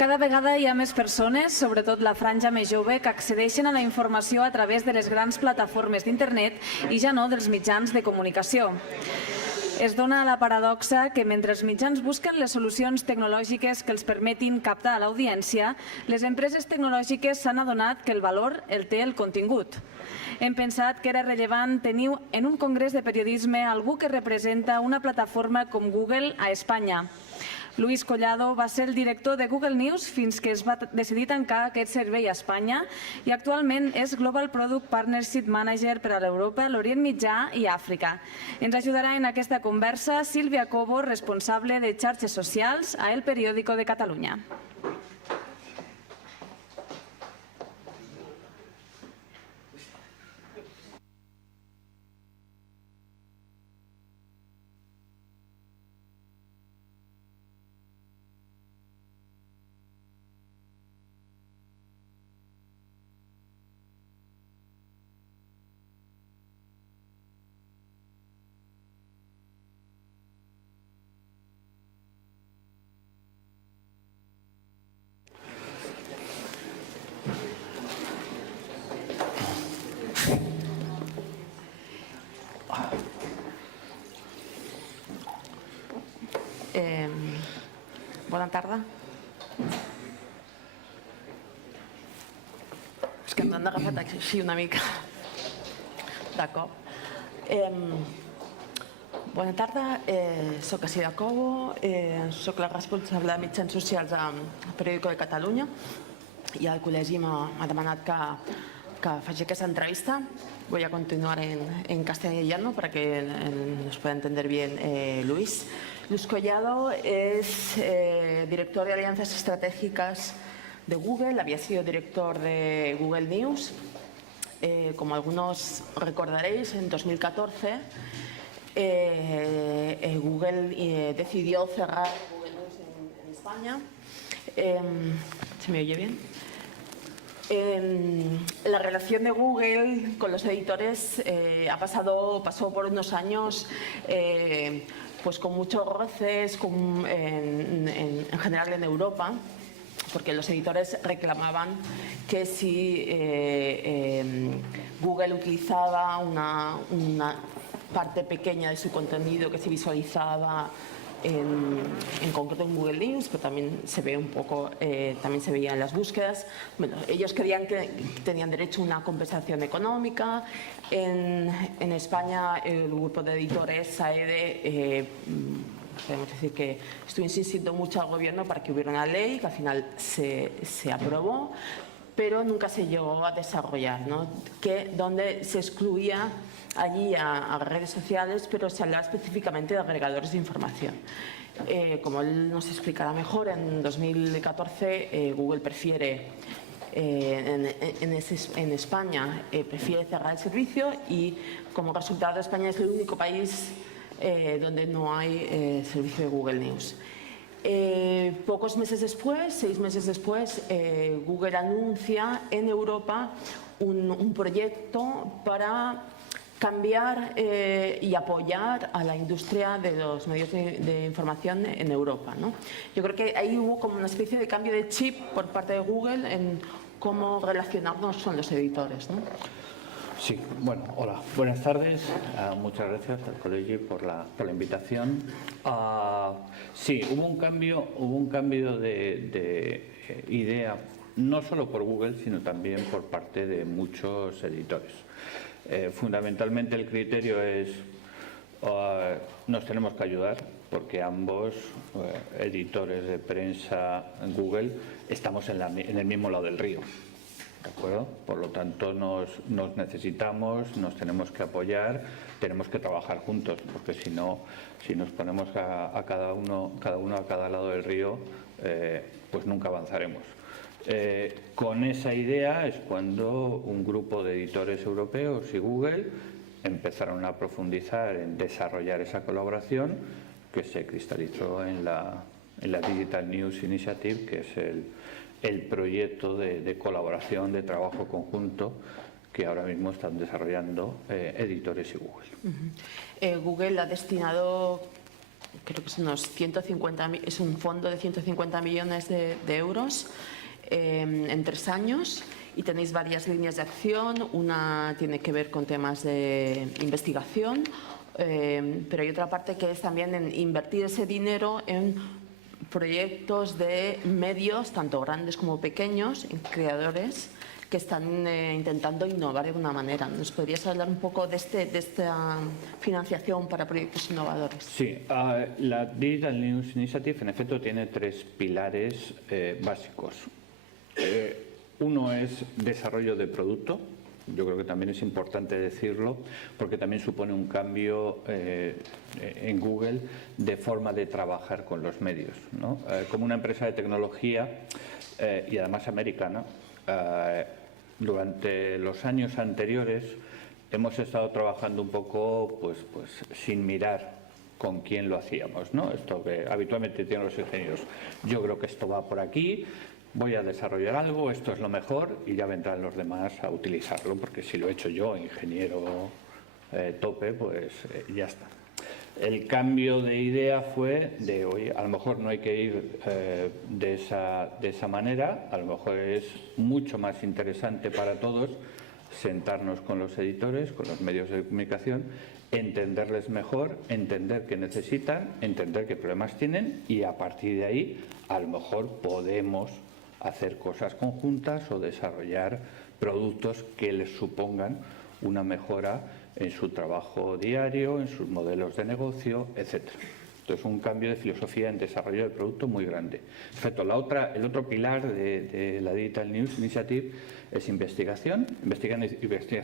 Cada vegada hi ha més persones, sobretot la franja més jove, que accedeixen a la informació a través de les grans plataformes d'internet i ja no dels mitjans de comunicació. Es dona la paradoxa que mentre els mitjans busquen les solucions tecnològiques que els permetin captar l'audiència, les empreses tecnològiques s'han adonat que el valor el té el contingut. Hem pensat que era rellevant tenir en un congrés de periodisme algú que representa una plataforma com Google a Espanya. Luis Collado va ser el director de Google News fins que es va decidir tancar aquest servei a Espanya i actualment és Global Product Partnership Manager per a l'Europa, l'Orient Mitjà i Àfrica. Ens ajudarà en aquesta conversa Sílvia Cobo, responsable de xarxes socials a El Periódico de Catalunya. Bona tarda. És que ens han agafat així una mica de cop. Bona tarda, soc Sílvia Cobo, soc la responsable de mitjans socials al Periódico de Catalunya i el col·legi m'ha demanat que faci aquesta entrevista. Voy a continuar en castellano para que nos pueda entender bien Luis. Luis Collado es director de alianzas estratégicas de Google, había sido director de Google News. Como algunos recordaréis, en 2014 Google decidió cerrar Google News en España. ¿Se me oye bien? La relación de Google con los editores pasó por unos años pues con muchos roces en general en Europa, porque los editores reclamaban que si Google utilizaba una parte pequeña de su contenido que se visualizaba en concreto en Google News, pero también se ve un poco, también se veía en las búsquedas. Bueno, ellos creían que tenían derecho a una compensación económica. En España el grupo de editores SAEDE, podemos decir que estuvo insistiendo mucho al gobierno para que hubiera una ley que al final se aprobó, pero nunca se llegó a desarrollar, ¿no? Donde se excluía allí a redes sociales, pero se hablaba específicamente de agregadores de información. Como él nos explicará mejor, en 2014 Google prefiere, en España, prefiere cerrar el servicio y como resultado España es el único país donde no hay servicio de Google News. Pocos meses después, 6 meses después, Google anuncia en Europa un proyecto para cambiar y apoyar a la industria de los medios de información en Europa, ¿no? Yo creo que ahí hubo como una especie de cambio de chip por parte de Google en cómo relacionarnos con los editores, ¿no? Sí, bueno, hola, buenas tardes, muchas gracias al colegio por la invitación. Sí, hubo un cambio de idea, no solo por Google, sino también por parte de muchos editores. Fundamentalmente el criterio es nos tenemos que ayudar porque ambos editores de prensa en Google estamos en el mismo lado del río, ¿de acuerdo? Por lo tanto nos necesitamos, nos tenemos que apoyar, tenemos que trabajar juntos, porque si nos ponemos a cada uno a cada lado del río, pues nunca avanzaremos. Con esa idea es cuando un grupo de editores europeos y Google empezaron a profundizar en desarrollar esa colaboración que se cristalizó en la Digital News Initiative, que es el proyecto de colaboración, de trabajo conjunto que ahora mismo están desarrollando editores y Google. Google ha destinado creo que son unos 150, es un fondo de 150 millones de euros en 3 años, y tenéis varias líneas de acción. Una tiene que ver con temas de investigación, pero hay otra parte que es también en invertir ese dinero en proyectos de medios, tanto grandes como pequeños, en creadores que están intentando innovar de alguna manera. ¿Nos podrías hablar un poco de esta financiación para proyectos innovadores? Sí, la Digital News Initiative en efecto tiene 3 pilares básicos. Uno es desarrollo de producto. Yo creo que también es importante decirlo, porque también supone un cambio en Google de forma de trabajar con los medios, ¿no? Como una empresa de tecnología y además americana, durante los años anteriores hemos estado trabajando un poco pues sin mirar con quién lo hacíamos, ¿no? Esto que habitualmente tienen los ingenieros. Yo creo que esto va por aquí, voy a desarrollar algo, esto es lo mejor, y ya vendrán los demás a utilizarlo, porque si lo he hecho yo, ingeniero tope, pues ya está. El cambio de idea fue de, oye, a lo mejor no hay que ir de esa manera, a lo mejor es mucho más interesante para todos sentarnos con los editores, con los medios de comunicación, entenderles mejor, entender qué necesitan, entender qué problemas tienen, y a partir de ahí a lo mejor podemos hacer cosas conjuntas o desarrollar productos que les supongan una mejora en su trabajo diario, en sus modelos de negocio, etcétera. Entonces, un cambio de filosofía en desarrollo de producto muy grande. Perfecto. El otro pilar de la Digital News Initiative es investigación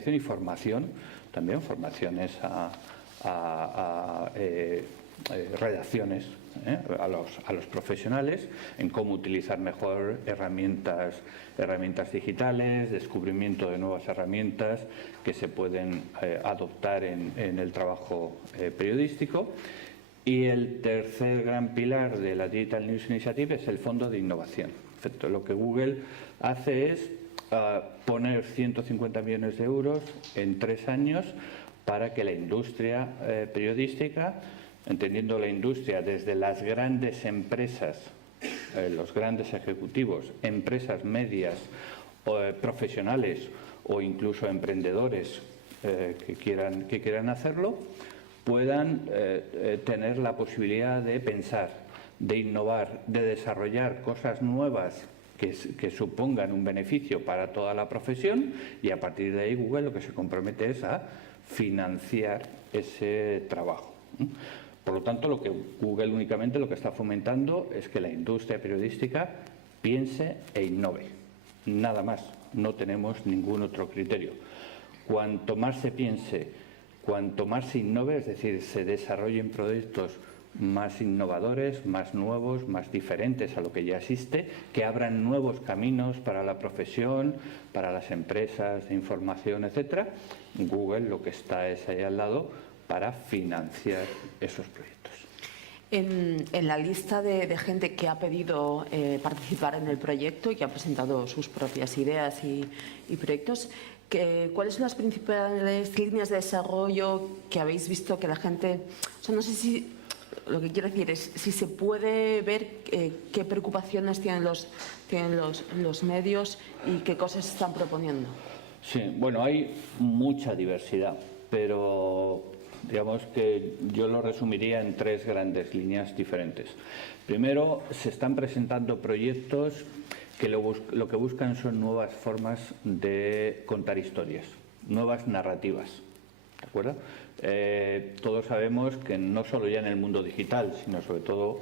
y formación, también formaciones a redacciones, a los profesionales en cómo utilizar mejor herramientas digitales, descubrimiento de nuevas herramientas que se pueden adoptar en el trabajo periodístico. Y el tercer gran pilar de la Digital News Initiative es el fondo de innovación. Perfecto. Lo que Google hace es poner 150 millones de euros en 3 años para que la industria periodística, entendiendo la industria desde las grandes empresas, los grandes ejecutivos, empresas medias, profesionales o incluso emprendedores que quieran hacerlo, puedan tener la posibilidad de pensar, de innovar, de desarrollar cosas nuevas que supongan un beneficio para toda la profesión, y a partir de ahí Google lo que se compromete es a financiar ese trabajo. Por lo tanto, Google únicamente lo que está fomentando es que la industria periodística piense e innove. Nada más, no tenemos ningún otro criterio. Cuanto más se piense, cuanto más se innove, es decir, se desarrollen proyectos más innovadores, más nuevos, más diferentes a lo que ya existe, que abran nuevos caminos para la profesión, para las empresas de información, etcétera, Google lo que está es ahí al lado para financiar esos proyectos. En la lista de gente que ha pedido participar en el proyecto y que ha presentado sus propias ideas y proyectos, ¿cuáles son las principales líneas de desarrollo que habéis visto que la gente... O sea, no sé si... Lo que quiero decir es si se puede ver qué preocupaciones tienen los medios y qué cosas están proponiendo. Sí, bueno, hay mucha diversidad, pero digamos que yo lo resumiría en 3 grandes líneas diferentes. Primero, se están presentando proyectos que lo que buscan son nuevas formas de contar historias, nuevas narrativas. ¿De acuerdo? Todos sabemos que no solo ya en el mundo digital, sino sobre todo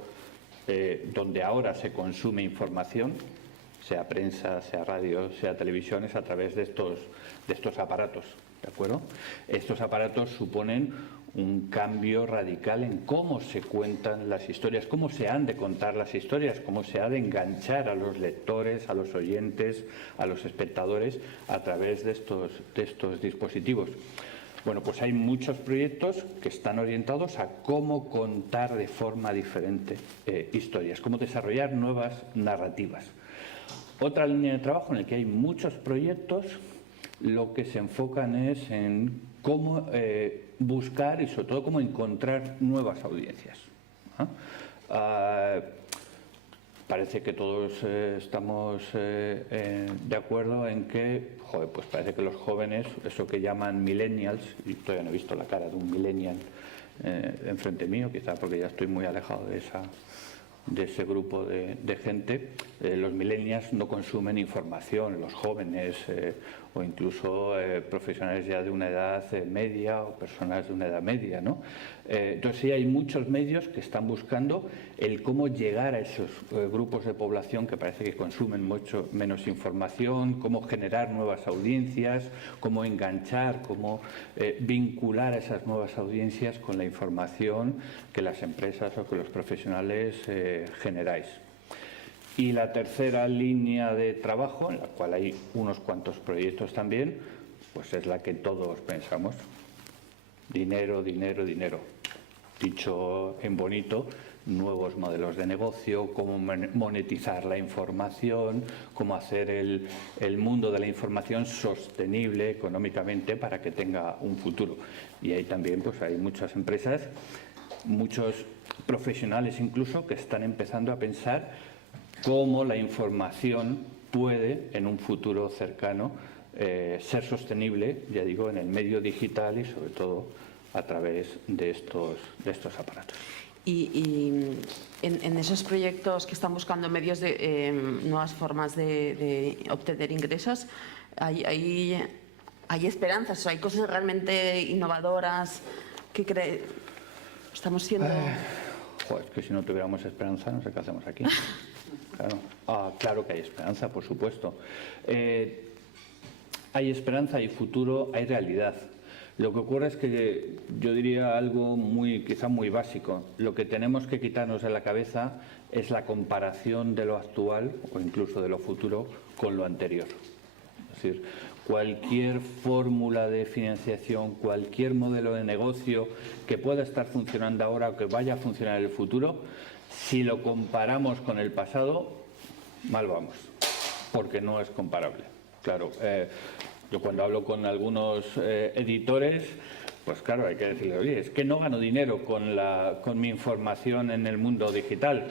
donde ahora se consume información, sea prensa, sea radio, sea televisión, es a través de estos aparatos. ¿De acuerdo? Estos aparatos suponen un cambio radical en cómo se cuentan las historias, cómo se han de contar las historias, cómo se ha de enganchar a los lectores, a los oyentes, a los espectadores a través de estos dispositivos. Bueno, pues hay muchos proyectos que están orientados a cómo contar de forma diferente historias, cómo desarrollar nuevas narrativas. Otra línea de trabajo en la que hay muchos proyectos, lo que se enfocan es en cómo buscar y sobre todo cómo encontrar nuevas audiencias. Parece que todos estamos de acuerdo en que, pues parece que los jóvenes, eso que llaman millennials, y todavía no he visto la cara de un millennial enfrente mío, quizá porque ya estoy muy alejado de ese grupo de gente. Los millennials no consumen información, los jóvenes o incluso profesionales ya de una edad media o personas de una edad media, ¿no? Entonces sí hay muchos medios que están buscando el cómo llegar a esos grupos de población que parece que consumen mucho menos información, cómo generar nuevas audiencias, cómo enganchar, cómo vincular a esas nuevas audiencias con la información que las empresas o que los profesionales generáis. Y la tercera línea de trabajo, en la cual hay unos cuantos proyectos también, pues es la que todos pensamos. Dinero, dinero, dinero. Dicho en bonito, nuevos modelos de negocio, cómo monetizar la información, cómo hacer el mundo de la información sostenible económicamente para que tenga un futuro. Y ahí también pues hay muchas empresas, muchos profesionales incluso, que están empezando a pensar cómo la información puede, en un futuro cercano, ser sostenible, ya digo, en el medio digital y sobre todo a través de estos aparatos. Y en esos proyectos que están buscando medios de nuevas formas de obtener ingresos, hay esperanzas, o hay cosas realmente innovadoras que estamos siendo... Es que si no tuviéramos esperanza, no sé qué hacemos aquí. Claro, claro que hay esperanza, por supuesto. Hay esperanza, hay futuro, hay realidad. Lo que ocurre es que yo diría algo quizá muy básico. Lo que tenemos que quitarnos de la cabeza es la comparación de lo actual o incluso de lo futuro con lo anterior. Es decir, cualquier fórmula de financiación, cualquier modelo de negocio que pueda estar funcionando ahora o que vaya a funcionar en el futuro, si lo comparamos con el pasado, mal vamos, porque no es comparable. Claro, yo cuando hablo con algunos editores, pues claro, hay que decirles, oye, es que no gano dinero con mi información en el mundo digital.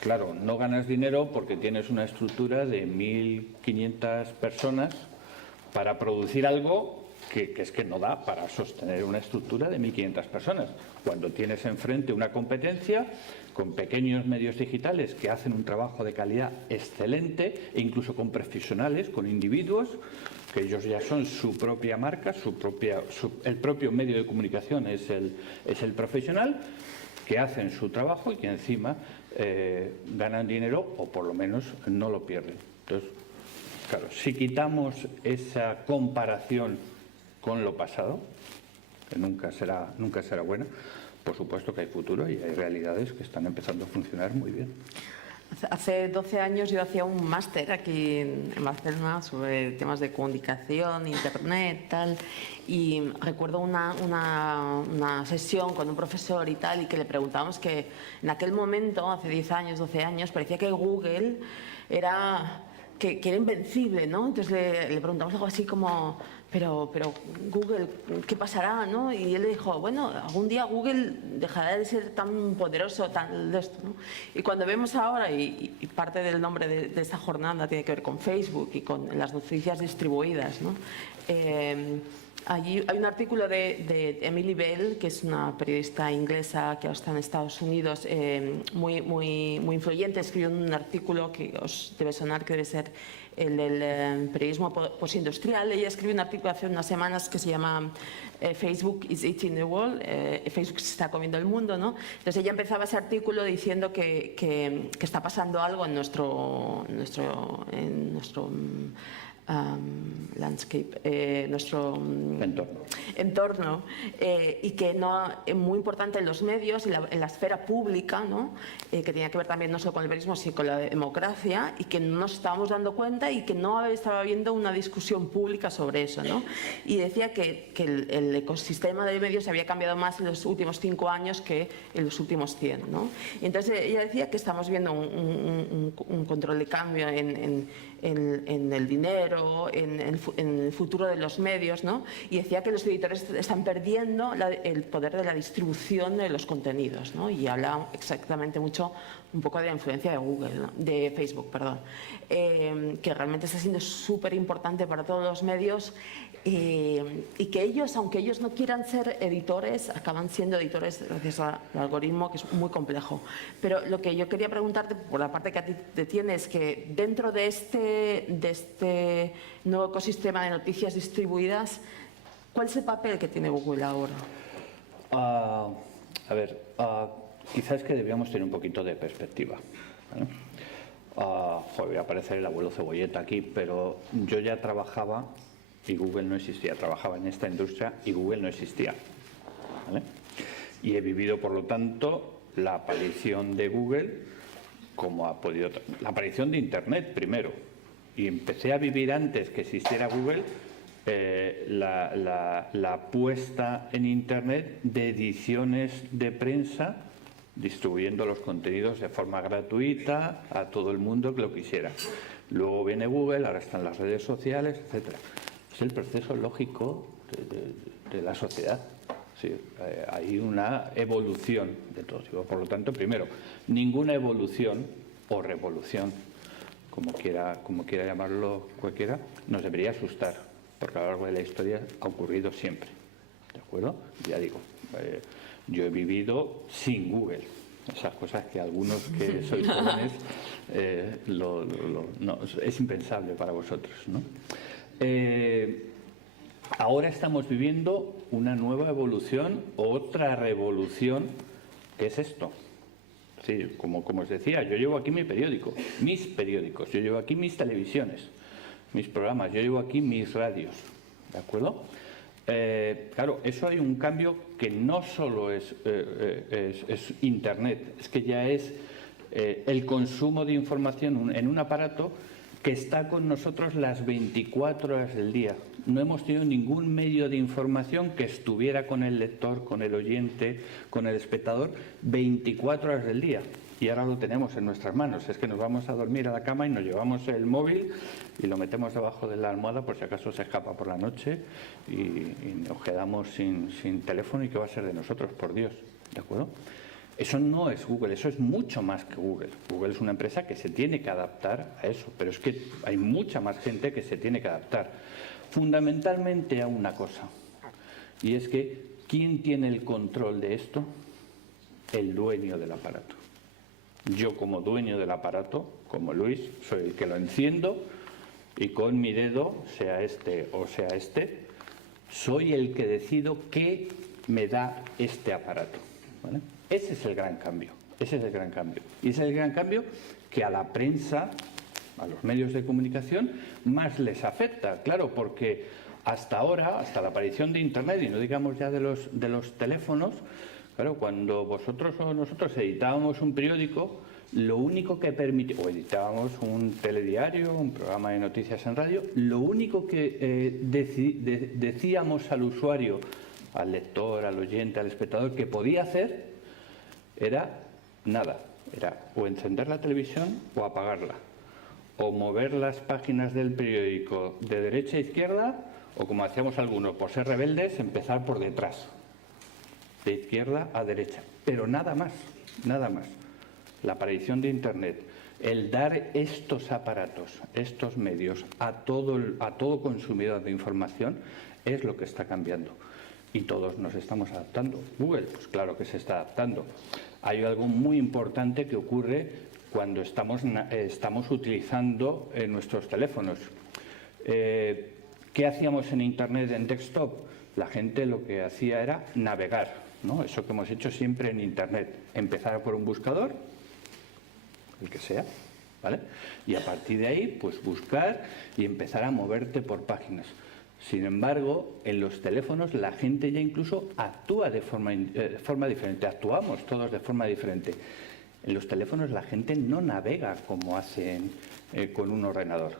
Claro, no ganas dinero porque tienes una estructura de 1.500 personas para producir algo que es que no da para sostener una estructura de 1.500 personas. Cuando tienes enfrente una competencia con pequeños medios digitales que hacen un trabajo de calidad excelente e incluso con profesionales, con individuos, que ellos ya son su propia marca, el propio medio de comunicación es el profesional, que hacen su trabajo y que encima ganan dinero o por lo menos no lo pierden. Entonces, claro, si quitamos esa comparación con lo pasado, que nunca será buena, por supuesto que hay futuro y hay realidades que están empezando a funcionar muy bien. Hace 12 años yo hacía un máster aquí en Barcelona sobre temas de comunicación, internet, tal, y recuerdo una sesión con un profesor y tal, y que le preguntábamos que en aquel momento, hace 10 años, 12 años, parecía que Google era invencible, ¿no? Entonces le preguntamos algo así como, pero Google, ¿qué pasará, no? Y él le dijo, bueno, algún día Google dejará de ser tan poderoso, tan de esto, ¿no? Y cuando vemos ahora, y parte del nombre de esta jornada tiene que ver con Facebook y con las noticias distribuidas, ¿no? Allí hay un artículo de Emily Bell, que es una periodista inglesa que ahora está en Estados Unidos, muy influyente. Escribió un artículo que os debe sonar, que debe ser el del periodismo postindustrial. Ella escribió un artículo hace unas semanas que se llama Facebook is eating the world, Facebook se está comiendo el mundo, ¿no? Entonces ella empezaba ese artículo diciendo que está pasando algo en nuestro landscape, nuestro entorno y que no es muy importante en los medios y en la esfera pública, ¿no? Que tenía que ver también no solo con el periodismo sino con la democracia, y que no nos estábamos dando cuenta y que no estaba habiendo una discusión pública sobre eso, ¿no? Y decía que el ecosistema de medios había cambiado más en los últimos 5 años que en los últimos 100, ¿no? Y entonces ella decía que estamos viendo un control de cambio en el dinero, en el futuro de los medios, ¿no? Y decía que los editores editores están perdiendo el poder de la distribución de los contenidos, ¿no? Y habla exactamente un poco de la influencia de Google, ¿no? De Facebook, perdón, que realmente está siendo súper importante para todos los medios y que ellos, aunque ellos no quieran ser editores, acaban siendo editores gracias al algoritmo, que es muy complejo. Pero lo que yo quería preguntarte, por la parte que a ti te tiene, es que dentro de este nuevo ecosistema de noticias distribuidas, ¿cuál es el papel que tiene Google ahora? Quizás que debíamos tener un poquito de perspectiva, ¿vale? Voy a aparecer el abuelo Cebolleta aquí, pero yo ya trabajaba y Google no existía. Trabajaba en esta industria y Google no existía, ¿vale? Y he vivido, por lo tanto, la aparición de Google como ha podido... La aparición de Internet primero. Y empecé a vivir antes que existiera Google la puesta en Internet de ediciones de prensa distribuyendo los contenidos de forma gratuita a todo el mundo que lo quisiera. Luego viene Google, ahora están las redes sociales, etcétera. Es el proceso lógico de la sociedad. Sí, hay una evolución de todo. Por lo tanto, primero, ninguna evolución o revolución, como quiera llamarlo cualquiera, nos debería asustar, porque a lo largo de la historia ha ocurrido siempre. ¿De acuerdo? Ya digo, yo he vivido sin Google. Esas cosas que algunos que sois jóvenes no, es impensable para vosotros, ¿no? Ahora estamos viviendo una nueva evolución, otra revolución, que es esto. Sí, como os decía, yo llevo aquí mi periódico, mis periódicos, yo llevo aquí mis televisiones, mis programas, yo llevo aquí mis radios, ¿de acuerdo? Claro, eso hay un cambio que no solo es Internet, es que ya es el consumo de información en un aparato que está con nosotros las 24 horas del día. No hemos tenido ningún medio de información que estuviera con el lector, con el oyente, con el espectador 24 horas del día. Y ahora lo tenemos en nuestras manos. Es que nos vamos a dormir a la cama y nos llevamos el móvil y lo metemos debajo de la almohada por si acaso se escapa por la noche y nos quedamos sin teléfono. ¿Y qué va a ser de nosotros, por Dios? ¿De acuerdo? Eso no es Google, eso es mucho más que Google. Google es una empresa que se tiene que adaptar a eso, pero es que hay mucha más gente que se tiene que adaptar. Fundamentalmente a una cosa, y es que ¿quién tiene el control de esto? El dueño del aparato. Yo, como dueño del aparato, como Luis, soy el que lo enciendo y con mi dedo, sea este o sea este, soy el que decido qué me da este aparato, ¿vale? Ese es el gran cambio, ese es el gran cambio. Y ese es el gran cambio que a la prensa, a los medios de comunicación, más les afecta, claro, porque hasta ahora, hasta la aparición de Internet, y no digamos ya de los teléfonos, claro, cuando vosotros o nosotros editábamos un periódico, lo único que permitía, o editábamos un telediario, un programa de noticias en radio, lo único que decíamos al usuario, al lector, al oyente, al espectador, que podía hacer era nada, era o encender la televisión o apagarla, o mover las páginas del periódico de derecha a izquierda, o como hacíamos algunos, por ser rebeldes, empezar por detrás, de izquierda a derecha, pero nada más, nada más. La aparición de Internet, el dar estos aparatos, estos medios a todo consumidor de información es lo que está cambiando. Y todos nos estamos adaptando. Google, pues claro que se está adaptando. Hay algo muy importante que ocurre cuando estamos utilizando nuestros teléfonos. ¿Qué hacíamos en Internet, en desktop? La gente lo que hacía era navegar, ¿no? Eso que hemos hecho siempre en Internet. Empezar por un buscador, el que sea, ¿vale? Y a partir de ahí, pues buscar y empezar a moverte por páginas. Sin embargo, en los teléfonos la gente ya incluso actúa de forma diferente, actuamos todos de forma diferente. En los teléfonos la gente no navega como hacen con un ordenador.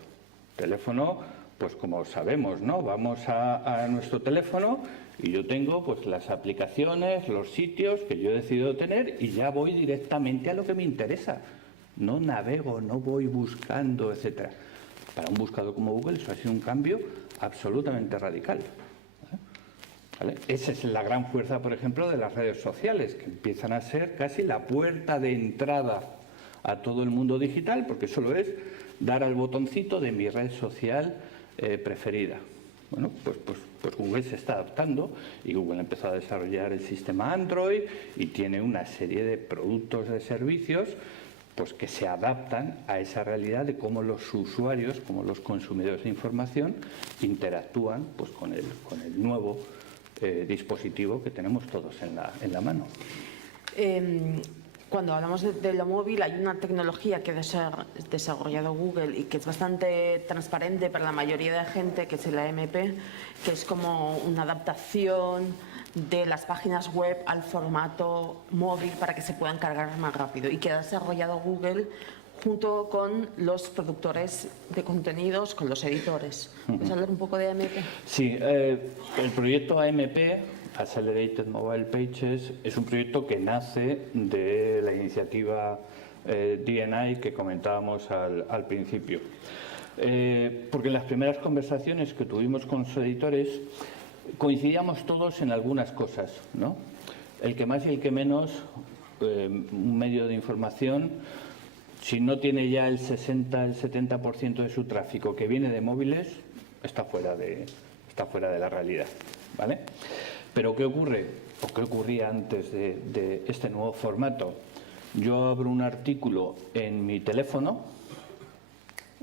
Teléfono, pues como sabemos, ¿no? Vamos a nuestro teléfono y yo tengo pues las aplicaciones, los sitios que yo he decidido tener y ya voy directamente a lo que me interesa. No navego, no voy buscando, etcétera. Para un buscador como Google eso ha sido un cambio absolutamente radical. ¿vale? Esa es la gran fuerza, por ejemplo, de las redes sociales, que empiezan a ser casi la puerta de entrada a todo el mundo digital, porque solo es dar al botoncito de mi red social preferida. Bueno, pues Google se está adaptando y Google empezó a desarrollar el sistema Android y tiene una serie de productos, de servicios, pues que se adaptan a esa realidad de cómo los usuarios, cómo los consumidores de información interactúan pues con el nuevo dispositivo que tenemos todos en la mano. Cuando hablamos de lo móvil, hay una tecnología que ha desarrollado Google y que es bastante transparente para la mayoría de gente, que es el AMP, que es como una adaptación de las páginas web al formato móvil para que se puedan cargar más rápido, y que ha desarrollado Google junto con los productores de contenidos, con los editores. ¿Puedes hablar un poco de AMP? Sí, el proyecto AMP, Accelerated Mobile Pages, es un proyecto que nace de la iniciativa DNI que comentábamos al principio. Porque en las primeras conversaciones que tuvimos con los editores coincidíamos todos en algunas cosas, ¿no? El que más y el que menos, un medio de información, si no tiene ya el 60, el 70% de su tráfico que viene de móviles, está fuera de la realidad, ¿vale? Pero ¿qué ocurre? ¿O qué ocurría antes de este nuevo formato? Yo abro un artículo en mi teléfono,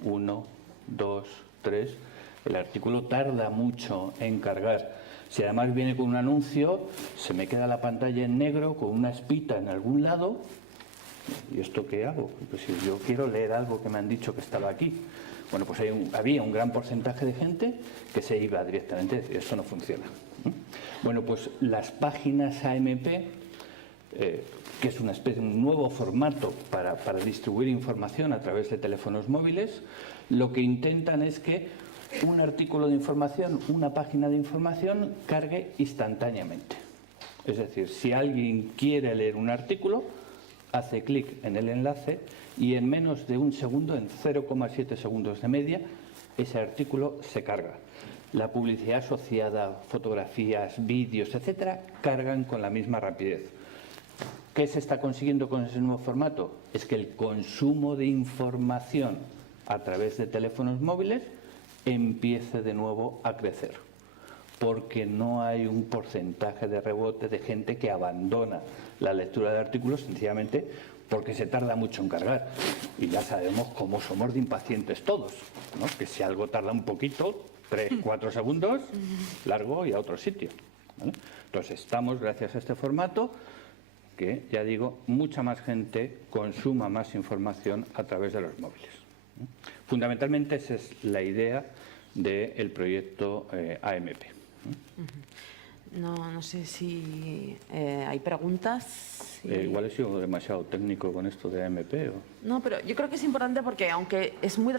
1, 2, 3, el artículo tarda mucho en cargar. Si además viene con un anuncio, se me queda la pantalla en negro con una espita en algún lado. ¿Y esto qué hago? Pues si yo quiero leer algo que me han dicho que estaba aquí. Bueno, pues había un gran porcentaje de gente que se iba directamente a decir, esto no funciona. Bueno, pues las páginas AMP, que es una especie de un nuevo formato para distribuir información a través de teléfonos móviles, lo que intentan es que un artículo de información, una página de información, cargue instantáneamente. Es decir, si alguien quiere leer un artículo, hace clic en el enlace y en menos de un segundo, en 0,7 segundos de media, ese artículo se carga. La publicidad asociada, fotografías, vídeos, etcétera, cargan con la misma rapidez. ¿Qué se está consiguiendo con ese nuevo formato? Es que el consumo de información a través de teléfonos móviles empiece de nuevo a crecer, porque no hay un porcentaje de rebote de gente que abandona la lectura de artículos sencillamente porque se tarda mucho en cargar. Y ya sabemos cómo somos de impacientes todos, ¿no? Que si algo tarda un poquito, 3, 4 segundos, largo y a otro sitio, ¿vale? Entonces estamos, gracias a este formato, que ya digo, mucha más gente consuma más información a través de los móviles. Fundamentalmente esa es la idea del proyecto AMP. No sé si hay preguntas. Igual he sido demasiado técnico con esto de AMP. No, pero yo creo que es importante porque aunque es muy...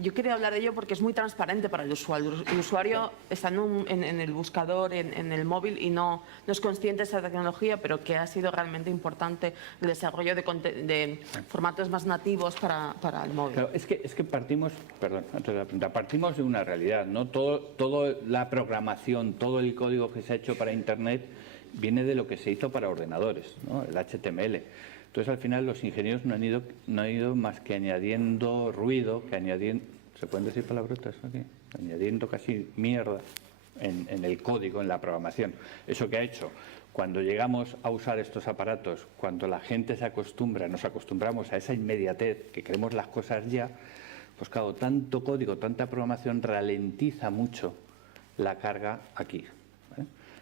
Yo quería hablar de ello porque es muy transparente para el usuario. El usuario está en el buscador, en el móvil, y no es consciente de esa tecnología, pero que ha sido realmente importante el desarrollo de formatos más nativos para el móvil. Claro, es que partimos, perdón, antes de la pregunta, partimos de una realidad, ¿no? Toda la programación, todo el código que se ha hecho para Internet viene de lo que se hizo para ordenadores, ¿no? El HTML. Entonces, al final, los ingenieros no han ido más que añadiendo ruido, ¿se pueden decir palabrotas aquí? Añadiendo casi mierda en el código, en la programación. ¿Eso qué ha hecho? Cuando llegamos a usar estos aparatos, cuando la gente nos acostumbramos a esa inmediatez, que queremos las cosas ya, pues claro, tanto código, tanta programación ralentiza mucho la carga aquí.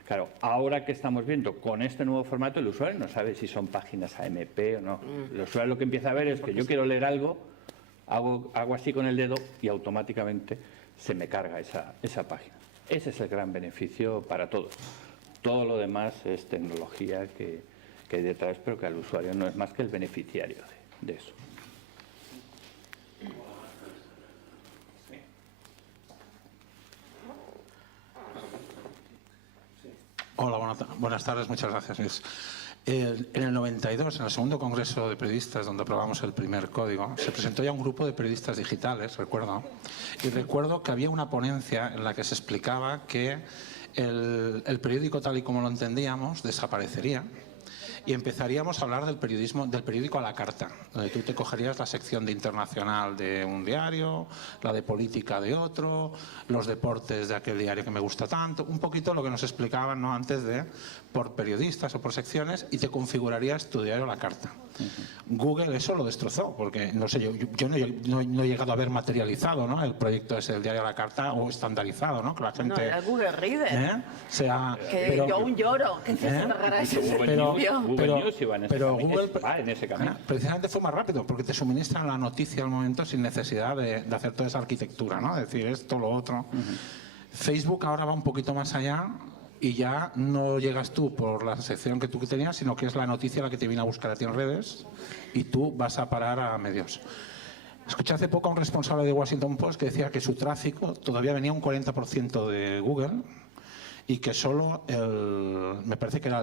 Claro, ahora que estamos viendo con este nuevo formato, el usuario no sabe si son páginas AMP o no. El usuario lo que empieza a ver es que yo quiero leer algo, hago así con el dedo y automáticamente se me carga esa página. Ese es el gran beneficio para todos. Todo lo demás es tecnología que hay detrás, pero que al usuario no es más que el beneficiario de eso. Hola, buenas tardes, muchas gracias. En el 92, en el segundo congreso de periodistas, donde aprobamos el primer código, se presentó ya un grupo de periodistas digitales, recuerdo, y recuerdo que había una ponencia en la que se explicaba que el periódico tal y como lo entendíamos desaparecería y empezaríamos a hablar del periódico a la carta, donde tú te cogerías la sección de internacional de un diario, la de política de otro, los deportes de aquel diario que me gusta tanto, un poquito lo que nos explicaban, ¿no?, antes de por periodistas o por secciones, y te configurarías tu diario a la carta. Google eso lo destrozó, porque no sé, yo no he llegado a ver materializado, ¿no?, el proyecto ese del diario a la carta o estandarizado, ¿no?, que la gente... No, era Google Reader. Yo aún lloro. ¿Qué es eso tan rara ese servicio? Pero Google va en ese camino. Precisamente fue más rápido, porque te suministran la noticia al momento sin necesidad de hacer toda esa arquitectura, ¿no? Es decir, esto, lo otro. Facebook ahora va un poquito más allá y ya no llegas tú por la sección que tú tenías, sino que es la noticia la que te viene a buscar a ti en redes y tú vas a parar a medios. Escuché hace poco a un responsable de Washington Post que decía que su tráfico todavía venía un 40% de Google y que solo me parece que era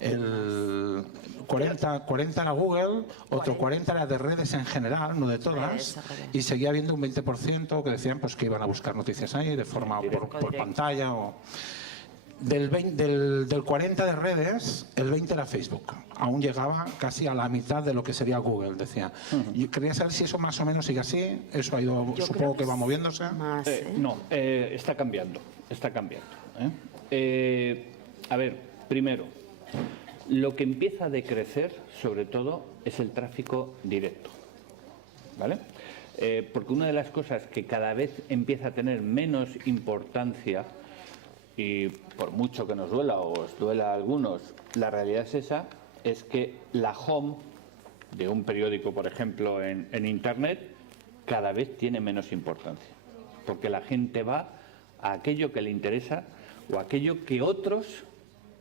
el 40 era Google, otro 40 era de redes en general, no de todas, y seguía habiendo un 20% que decían pues que iban a buscar noticias ahí de forma por pantalla o... Del 40 de redes, el 20 era Facebook. Aún llegaba casi a la mitad de lo que sería Google, decía. Yo quería saber si eso más o menos sigue así. Eso ha ido, supongo que va moviéndose. Más, No, está cambiando. Está cambiando. A ver, primero, lo que empieza a decrecer, sobre todo, es el tráfico directo. ¿Vale? Porque una de las cosas que cada vez empieza a tener menos importancia, y por mucho que nos duela o os duela a algunos, la realidad es esa, es que la home de un periódico, por ejemplo, en Internet, cada vez tiene menos importancia. Porque la gente va a aquello que le interesa o aquello que otros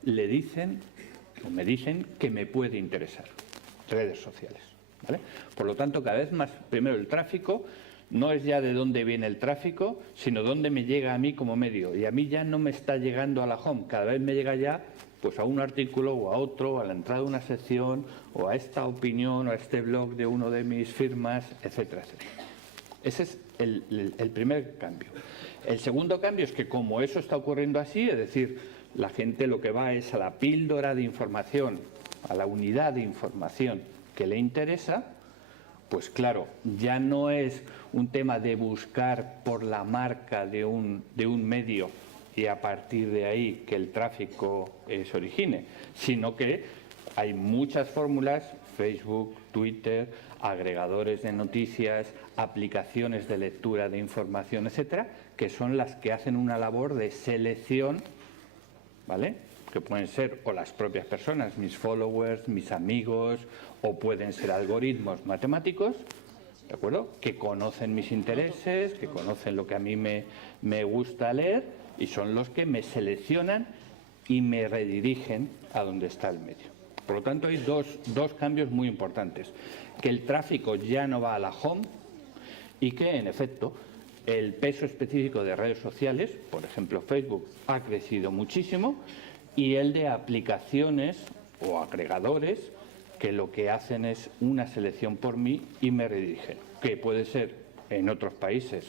le dicen o me dicen que me puede interesar. Redes sociales. ¿Vale? Por lo tanto, cada vez más, primero, el tráfico no es ya de dónde viene el tráfico, sino dónde me llega a mí como medio. Y a mí ya no me está llegando a la home, cada vez me llega ya pues a un artículo o a otro, a la entrada de una sección, o a esta opinión, o a este blog de uno de mis firmas, etcétera, etcétera. Ese es el primer cambio. El segundo cambio es que como eso está ocurriendo así, es decir, la gente lo que va es a la píldora de información, a la unidad de información que le interesa, pues claro, ya no es un tema de buscar por la marca de un medio y a partir de ahí que el tráfico se origine, sino que hay muchas fórmulas, Facebook, Twitter, agregadores de noticias, aplicaciones de lectura de información, etcétera, que son las que hacen una labor de selección, ¿vale?, que pueden ser o las propias personas, mis followers, mis amigos, o pueden ser algoritmos matemáticos, ¿de acuerdo?, que conocen mis intereses, que conocen lo que a mí me gusta leer y son los que me seleccionan y me redirigen a donde está el medio. Por lo tanto, hay dos cambios muy importantes. Que el tráfico ya no va a la home y que, en efecto, el peso específico de redes sociales, por ejemplo Facebook, ha crecido muchísimo, y el de aplicaciones o agregadores que lo que hacen es una selección por mí y me redirigen, que puede ser en otros países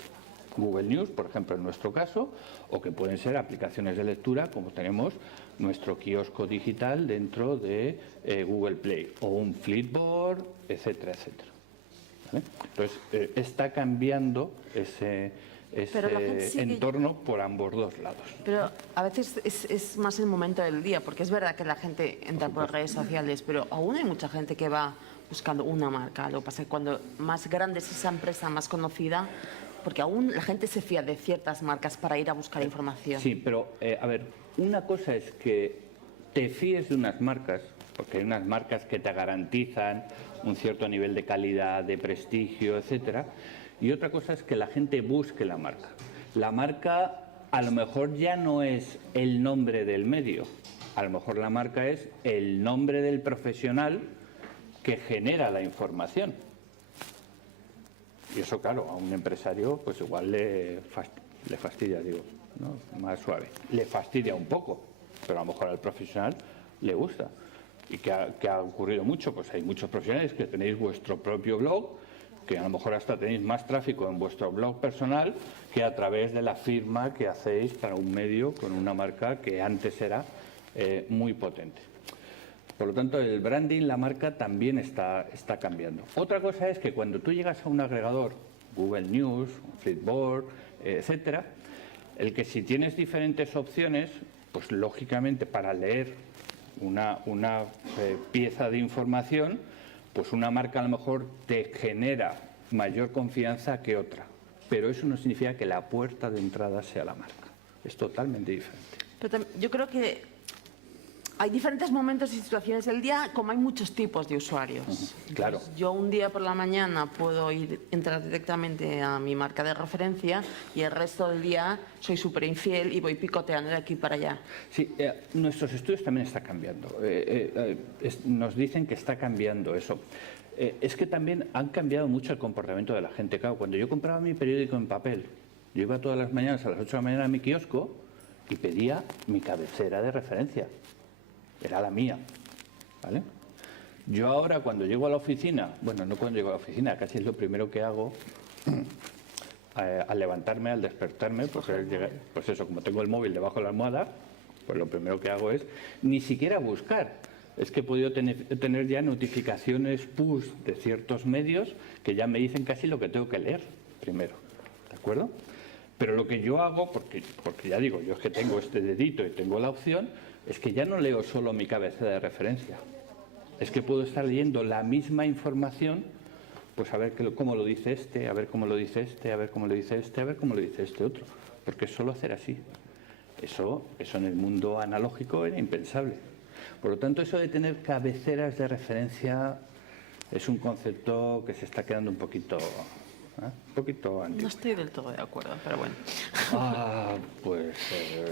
Google News, por ejemplo en nuestro caso, o que pueden ser aplicaciones de lectura como tenemos nuestro kiosco digital dentro de Google Play, o un Flipboard, etcétera, etcétera. ¿Vale? Entonces, está cambiando ese entorno por ambos dos lados. Pero a veces es más el momento del día, porque es verdad que la gente entra por redes sociales, pero aún hay mucha gente que va buscando una marca. Lo que pasa es que cuando más grande es esa empresa, más conocida, porque aún la gente se fía de ciertas marcas para ir a buscar información. Sí, pero a ver, una cosa es que te fíes de unas marcas, porque hay unas marcas que te garantizan un cierto nivel de calidad, de prestigio, etcétera. Y otra cosa es que la gente busque la marca. La marca a lo mejor ya no es el nombre del medio, a lo mejor la marca es el nombre del profesional que genera la información. Y eso, claro, a un empresario pues igual le fastidia, digo, ¿no?, más suave. Le fastidia un poco, pero a lo mejor al profesional le gusta. ¿Y qué ha ocurrido mucho? Pues hay muchos profesionales que tenéis vuestro propio blog que a lo mejor hasta tenéis más tráfico en vuestro blog personal que a través de la firma que hacéis para un medio con una marca que antes era muy potente. Por lo tanto, el branding, la marca, también está cambiando. Otra cosa es que cuando tú llegas a un agregador, Google News, Flipboard, etcétera, el que si tienes diferentes opciones, pues lógicamente para leer una pieza de información, pues una marca a lo mejor te genera mayor confianza que otra. Pero eso no significa que la puerta de entrada sea la marca. Es totalmente diferente. Pero yo creo que hay diferentes momentos y situaciones del día, como hay muchos tipos de usuarios. Claro. Entonces, yo un día por la mañana puedo entrar directamente a mi marca de referencia y el resto del día soy súper infiel y voy picoteando de aquí para allá. Sí, nuestros estudios también están cambiando. Nos dicen que está cambiando eso. Es que también han cambiado mucho el comportamiento de la gente. Claro, cuando yo compraba mi periódico en papel, yo iba todas las mañanas a las 8 de la mañana a mi kiosco y pedía mi cabecera de referencia. Era la mía, ¿vale? Yo ahora cuando llego a la oficina, bueno, no cuando llego a la oficina, casi es lo primero que hago al levantarme, al despertarme, pues eso, como tengo el móvil debajo de la almohada, pues lo primero que hago es ni siquiera buscar. Es que he podido tener ya notificaciones push de ciertos medios que ya me dicen casi lo que tengo que leer primero, ¿de acuerdo? Pero lo que yo hago, porque ya digo, yo es que tengo este dedito y tengo la opción, es que ya no leo solo mi cabecera de referencia. Es que puedo estar leyendo la misma información, pues a ver cómo lo dice este, a ver cómo lo dice este, a ver cómo lo dice este, a ver cómo lo dice este otro. Porque es solo hacer así. Eso en el mundo analógico era impensable. Por lo tanto, eso de tener cabeceras de referencia es un concepto que se está quedando un poquito antiguo. No estoy del todo de acuerdo, pero bueno.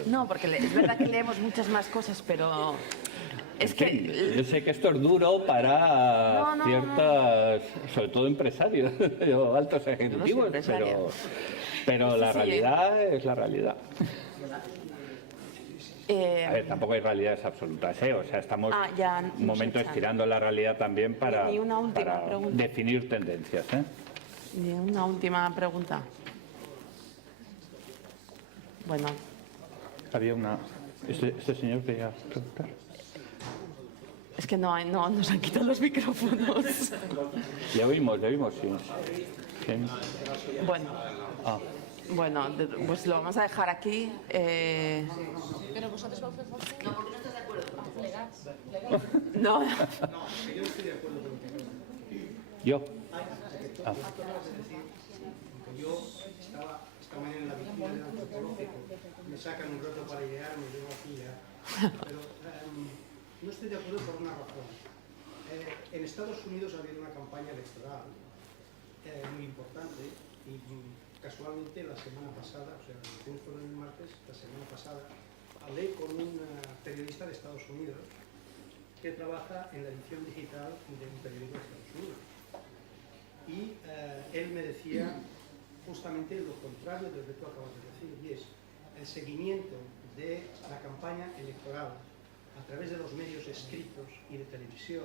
No, porque es verdad que leemos muchas más cosas, pero es que... Yo sé que esto es duro para ciertas, sobre todo empresarios o altos ejecutivos, pero la realidad es la realidad. A ver, tampoco hay realidades absolutas, ¿eh? O sea, estamos un momento estirando la realidad también para definir tendencias, ¿eh? Y una última pregunta. Bueno. Había una... ¿Este señor quería preguntar? Es que no nos han quitado los micrófonos. Ya oímos, sí. Bueno. Bueno, pues lo vamos a dejar aquí. Pero vosotros no estás de acuerdo. No. Yo no estoy de acuerdo con lo que ¿Yo? Yo estaba esta mañana en la vigilia del antropológico, me sacan un rato para llegar, me llevo aquí ya, pero no estoy de acuerdo por una razón. En Estados Unidos ha habido una campaña electoral muy importante y casualmente la semana pasada, o sea, las elecciones fueron el martes, la semana pasada, hablé con un periodista de Estados Unidos que trabaja en la edición digital de un periódico de Estados Unidos. Y él me decía justamente lo contrario de lo que tú acabas de decir, y es el seguimiento de la campaña electoral a través de los medios escritos y de televisión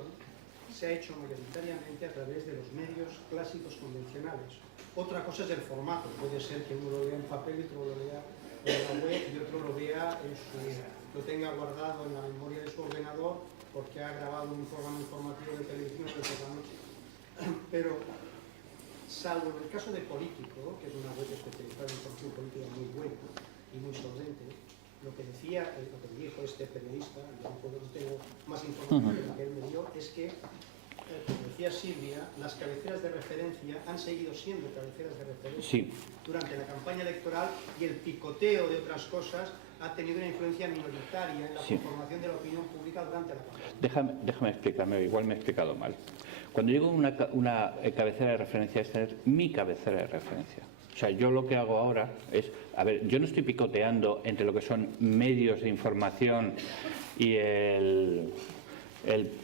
se ha hecho mayoritariamente a través de los medios clásicos convencionales. Otra cosa es el formato, puede ser que uno lo vea en papel y otro lo lea en la web y otro lo vea lo tenga guardado en la memoria de su ordenador porque ha grabado un programa informativo de televisión por la noche. Pero salvo en el caso de Político, que es una web especializada en información política muy buena y muy solvente, lo que dijo este periodista, yo no tengo más información de lo que él me dio, es que, como decía Silvia, las cabeceras de referencia han seguido siendo cabeceras de referencia durante la campaña electoral y el picoteo de otras cosas ha tenido una influencia minoritaria en la formación de la opinión pública durante la campaña. Déjame explicarme, igual me he explicado mal. Cuando digo una cabecera de referencia, es tener mi cabecera de referencia. O sea, yo lo que hago ahora es, a ver, yo no estoy picoteando entre lo que son medios de información y el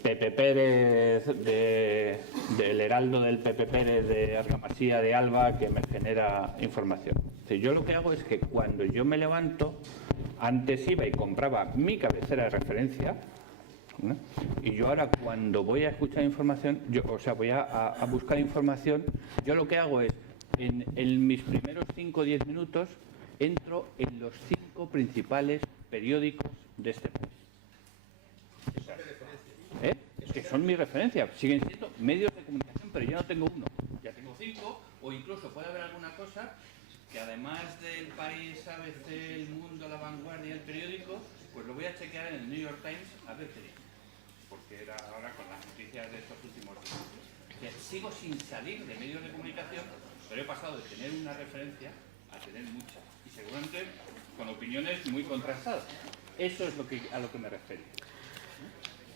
Pepe Pérez del Heraldo del Pepe Pérez de Argamasía de Alba que me genera información. O sea, yo lo que hago es que cuando yo me levanto, antes iba y compraba mi cabecera de referencia, ¿no? Y yo ahora cuando voy a escuchar información, voy a buscar información, yo lo que hago es, en mis primeros 5 o 10 minutos, entro en los 5 principales periódicos de este país. Que son mi referencia, siguen siendo medios de comunicación, pero yo no tengo uno, ya tengo 5, o incluso puede haber alguna cosa que además del País, ABC, El Mundo, La Vanguardia, El Periódico, pues lo voy a chequear en el New York Times a ver qué dice, porque era ahora con las noticias de estos últimos días. Que sigo sin salir de medios de comunicación, pero he pasado de tener una referencia a tener muchas, y seguramente con opiniones muy contrastadas. Eso es a lo que me refiero.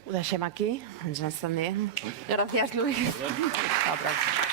Ho deixem aquí, ens n'estem dient. Gràcies, Lluís. A la pròxima.